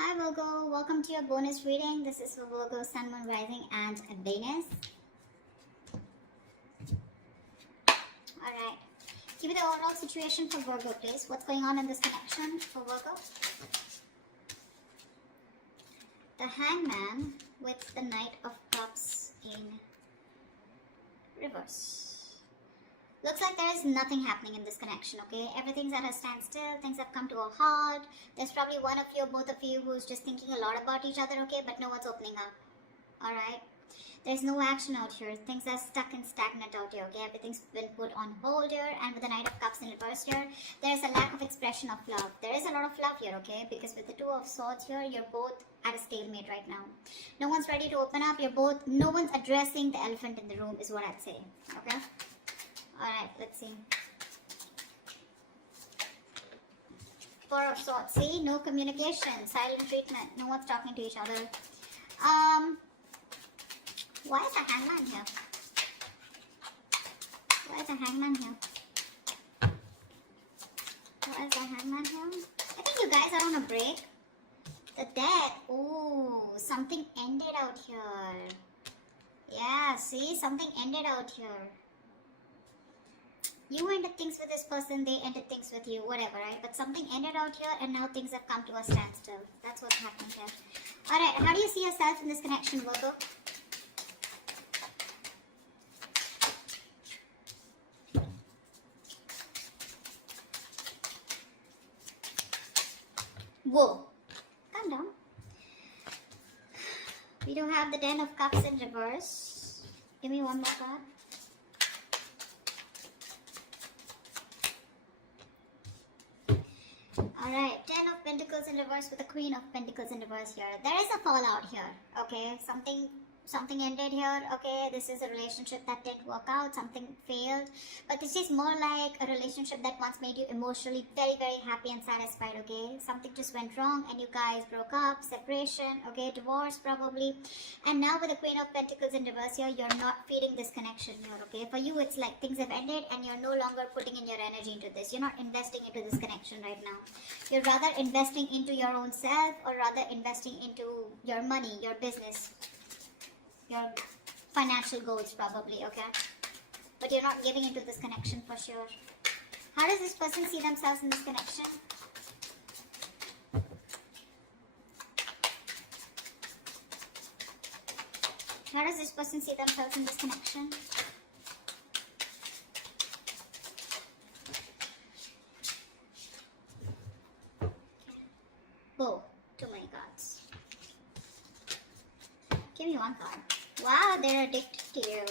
Hi Virgo, welcome to your bonus reading. This is for Virgo, Sun, Moon, Rising and Venus. Alright, give me the overall situation for Virgo please. What's going on in this connection for Virgo? The Hangman with the Knight of Cups in reverse. Looks like there is nothing happening in this connection, okay? Everything's at a standstill. Things have come to a halt. There's probably one of you or both of you who's just thinking a lot about each other, okay? But no one's opening up, alright? There's no action out here. Things are stuck and stagnant out here, okay? Everything's been put on hold here. And with the Knight of Cups in reverse here, there's a lack of expression of love. There is a lot of love here, okay? Because with the Two of Swords here, you're both at a stalemate right now. No one's ready to open up. No one's addressing the elephant in the room is what I'd say, okay? Alright, let's see. Four of Swords. See, no communication, silent treatment. No one's talking to each other. Why is a hangman here? Why is a hangman here? Why is a hangman here? I think you guys are on a break. The death. Oh, something ended out here. Yeah, see, something ended out here. You ended things with this person, they ended things with you, whatever, right? But something ended out here and now things have come to a standstill. That's what's happening here. Alright, how do you see yourself in this connection, Virgo? Whoa. Calm down. We do have the Ten of Cups in reverse. Give me one more card. Alright, Ten of Pentacles in reverse with the Queen of Pentacles in reverse here. There is a fallout here, okay? Something ended here, okay? This is a relationship that didn't work out, something failed. But this is more like a relationship that once made you emotionally very, very happy and satisfied, okay? Something just went wrong and you guys broke up, separation, okay? Divorce probably. And now with the Queen of Pentacles in reverse here, you're not feeding this connection here, okay? For you, it's like things have ended and you're no longer putting in your energy into this. You're not investing into this connection right now. You're rather investing into your own self or rather investing into your money, your business, your financial goals probably, okay? But you're not giving into this connection for sure. How does this person see themselves in this connection? How does this person see themselves in this connection? Whoa, too many cards. Give me one card. Wow, they're addicted to you.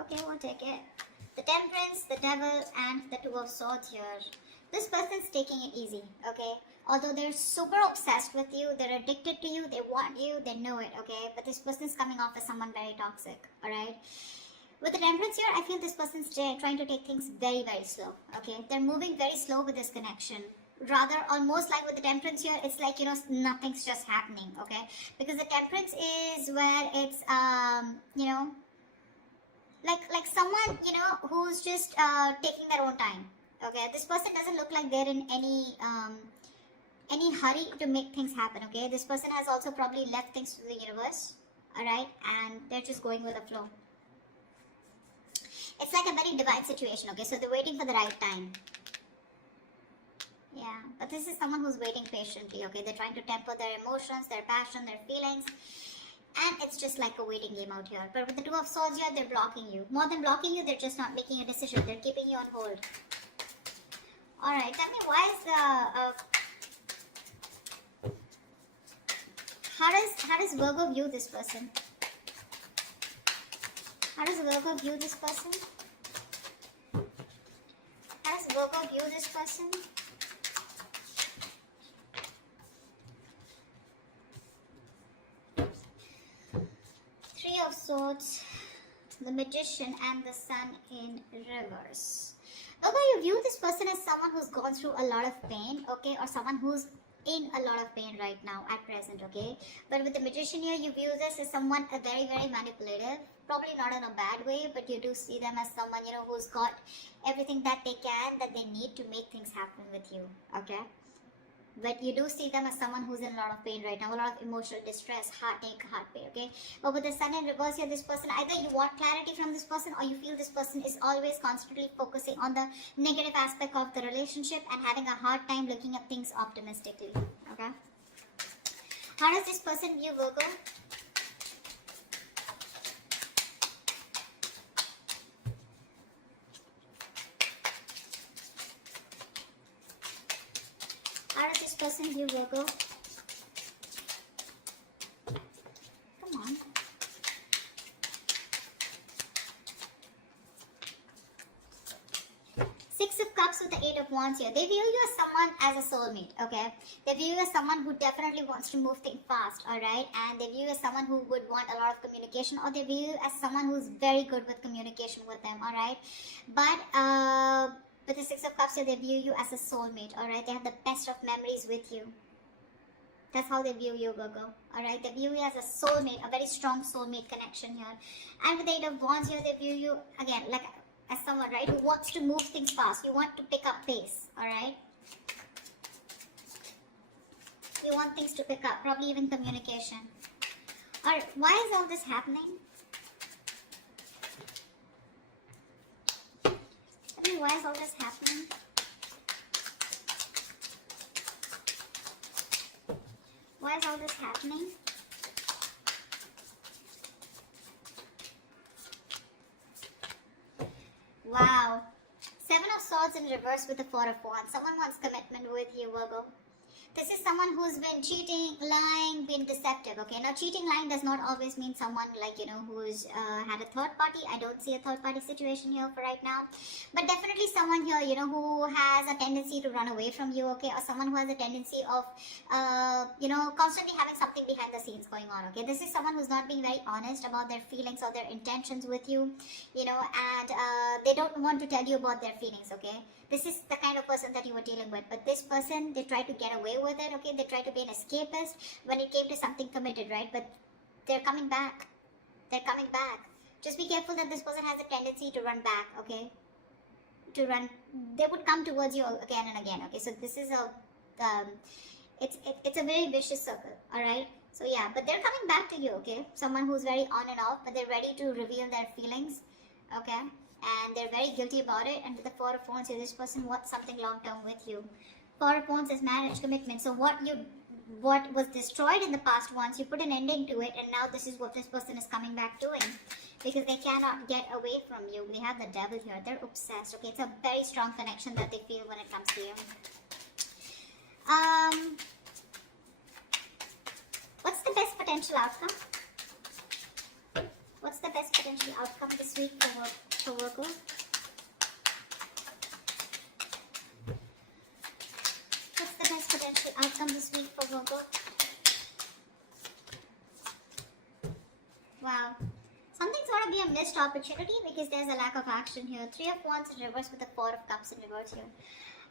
Okay, we'll take it. The Temperance, the Devil, and the Two of Swords here. This person's taking it easy, okay? Although they're super obsessed with you, they're addicted to you, they want you, they know it, okay? But this person's coming off as someone very toxic, alright? With the Temperance here, I feel this person's trying to take things very, very slow, okay? They're moving very slow with this connection. Rather, almost like with the Temperance here, it's like, you know, nothing's just happening, okay? Because the Temperance is where it's, you know, like someone, you know, who's just taking their own time, okay? This person doesn't look like they're in any hurry to make things happen, okay? This person has also probably left things to the universe, alright? And they're just going with the flow. It's like a very divine situation, okay? So they're waiting for the right time. Yeah, but this is someone who's waiting patiently, okay? They're trying to temper their emotions, their passion, their feelings. And it's just like a waiting game out here. But with the Two of Swords here, they're blocking you. More than blocking you, they're just not making a decision. They're keeping you on hold. Alright, tell me why is the... How does Virgo view this person? How does Virgo view this person? How does Virgo view this person? Three of Swords, the Magician, and the Sun in reverse. Although you view this person as someone who's gone through a lot of pain, okay, or someone who's in a lot of pain right now at present, okay? But with the Magician here, you view this as someone very, very manipulative. Probably not in a bad way, but you do see them as someone, you know, who's got everything that they can, that they need to make things happen with you, okay? but you do see them as someone who's in a lot of pain right now, a lot of emotional distress, heartache, heart pain, okay? But with the sun in reverse here, this person, either you want clarity from this person, or you feel this person is always constantly focusing on the negative aspect of the relationship and having a hard time looking at things optimistically, okay? How does this person view Virgo? How does this person view Virgo? Come on. Six of Cups with the Eight of Wands here. They view you as someone as a soulmate, okay? They view you as someone who definitely wants to move things fast, alright? And they view you as someone who would want a lot of communication, or they view you as someone who's very good with communication with them, alright? But, with the Six of Cups here, they view you as a soulmate, alright? They have the best of memories with you. That's how they view you, Virgo, alright? They view you as a soulmate, a very strong soulmate connection here. And with the Eight of Wands here, they view you, again, like as someone, right, who wants to move things fast. You want to pick up pace, alright? You want things to pick up, probably even communication. Alright, why is all this happening? Why is all this happening? Why is all this happening? Wow. Seven of Swords in reverse with the Four of Wands. Someone wants commitment with you, Virgo. This is someone who's been cheating, lying, been deceptive, okay? Now, cheating, lying does not always mean someone like, you know, who's had a third party. I don't see a third party situation here for right now. But definitely someone here, you know, who has a tendency to run away from you, okay? Or someone who has a tendency of, you know, constantly having something behind the scenes going on, okay? This is someone who's not being very honest about their feelings or their intentions with you, you know, and they don't want to tell you about their feelings, okay? This is the kind of person that you were dealing with. But this person, they try to get away with it, okay? They try to be an escapist when it came to something committed, right? But they're coming back. They're coming back. Just be careful that this person has a tendency to run back, okay? To run. They would come towards you again and again, okay? So this is a, it's a very vicious circle, alright? So yeah, but they're coming back to you, okay? Someone who's very on and off, but they're ready to reveal their feelings, okay? And they're very guilty about it. And with the Four of Wands here, this person wants something long term with you. Four of Wands is marriage, commitment. So what was destroyed in the past once, you put an ending to it, and now this is what this person is coming back doing, because they cannot get away from you. We have the Devil here. They're obsessed, okay? It's a very strong connection that they feel when it comes to you. What's the best potential outcome? What's the best potential outcome this week for Virgo? What's the best potential outcome this week for Virgo? Wow. Something's got to be a missed opportunity because there's a lack of action here. Three of Wands in reverse with the Four of Cups in reverse here.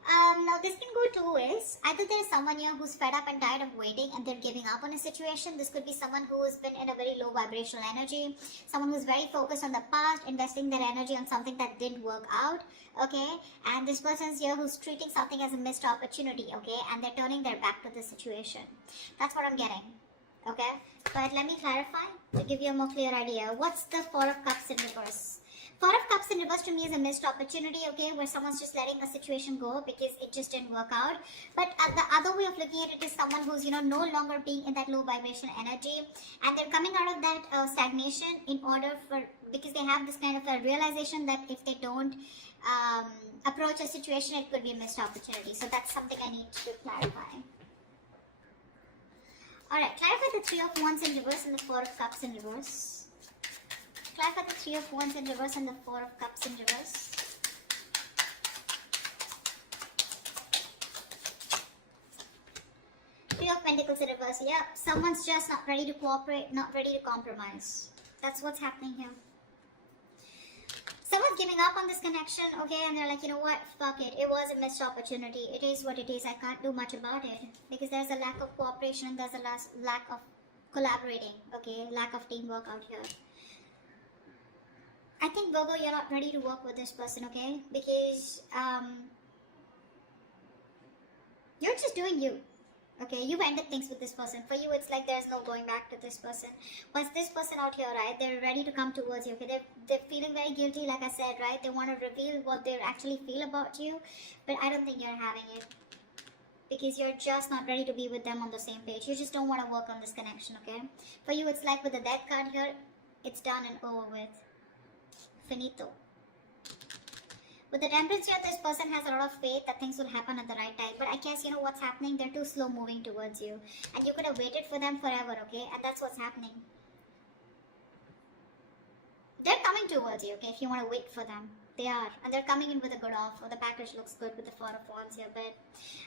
Now this can go two ways. Either there's someone here who's fed up and tired of waiting and they're giving up on a situation. This could be someone who has been in a very low vibrational energy. Someone who's very focused on the past, investing their energy on something that didn't work out. Okay, and this person's here who's treating something as a missed opportunity. Okay, and they're turning their back to the situation. That's what I'm getting. Okay, but let me clarify to give you a more clear idea. What's the Four of Cups in reverse? Four of Cups in reverse to me is a missed opportunity, okay, where someone's just letting a situation go because it just didn't work out. But the other way of looking at it is someone who's, you know, no longer being in that low vibration energy, and they're coming out of that stagnation in order for, because they have this kind of a realization that if they don't approach a situation, it could be a missed opportunity. So that's something I need to clarify. Alright, clarify the Three of Wands in reverse and the Four of Cups in reverse. Clarify the Three of Wands in reverse and the Four of Cups in reverse. Three of Pentacles in reverse. Yeah, someone's just not ready to cooperate, not ready to compromise. That's what's happening here. Someone's giving up on this connection, okay, and they're like, you know what, fuck it. It was a missed opportunity. It is what it is. I can't do much about it. Because there's a lack of cooperation, there's a lack of collaborating, okay, lack of teamwork out here. I think, Virgo, you're not ready to work with this person, okay? Because you're just doing you. Okay, you've ended things with this person. For you, it's like there's no going back to this person. But this person out here, right, they're ready to come towards you. Okay, they're feeling very guilty, like I said, right? They want to reveal what they actually feel about you. But I don't think you're having it. Because you're just not ready to be with them on the same page. You just don't want to work on this connection, okay? For you, it's like with the death card here, it's done and over with. Finito. With the temperance here, this person has a lot of faith that things will happen at the right time. But I guess you know what's happening? They're too slow moving towards you. And you could have waited for them forever, okay? And that's what's happening. They're coming towards you, okay, if you want to wait for them. They are. And they're coming in with a good offer. The package looks good with the Four of Wands here. But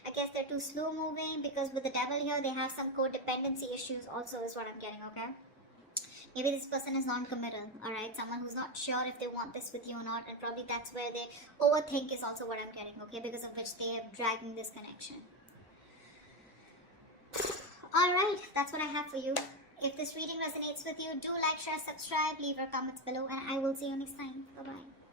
I guess they're too slow moving because with the Devil here, they have some codependency issues also is what I'm getting, okay? Maybe this person is non-committal, alright? Someone who's not sure if they want this with you or not. And probably that's where they overthink is also what I'm getting, okay? Because of which they are dragging this connection. Alright, that's what I have for you. If this reading resonates with you, do like, share, subscribe, leave your comments below, and I will see you next time. Bye-bye.